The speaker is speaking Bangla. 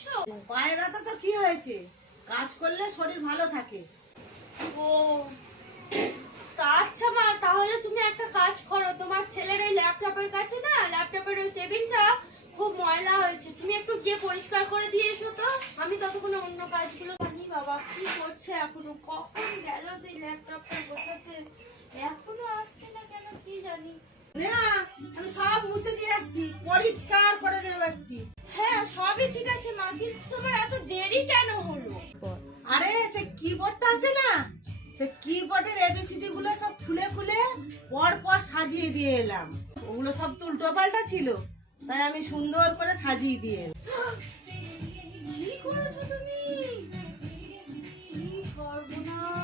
করছো? পায়ে ব্যথা তো কি হয়েছে, কাজ করলে শরীর ভালো থাকে। ও তা আচ্ছা মা, তাহলে তুমি একটা কাজ করো, তোমার ছেলের ওই ল্যাপটপের কাছে না, ল্যাপটপের ওই টেবিলটা খুব ময়লা হয়েছে, তুমি একটু গিয়ে পরিষ্কার করে দিয়ে এসো তো। আমি ততক্ষণে অন্য কাজগুলো জানি। বাবা কি করছে এখনো, কখন গেল সেই ল্যাপটপটা বসাতে, এখনো আসছে না কেন কি জানি। নেহা, আমি সব মুছে দিয়ে আসছি, পরিষ্কার করে দিয়ে আসছি। হ্যাঁ সবই ঠিক আছে মা, কিন্তু তোমার এত দেরি কেন হলো? আরে সে কিবোর্ডটা আছে না, সে কিবোর্ডের এবিসিডি গুলো সব খুলে খুলে পর পর সাজিয়ে দিয়ে এলাম। ওগুলো সব তো উল্টো পাল্টা ছিল, তাই আমি সুন্দর করে সাজিয়ে দিয়ে এলাম। কি করেছো তুমি? কি সর্বনাশ!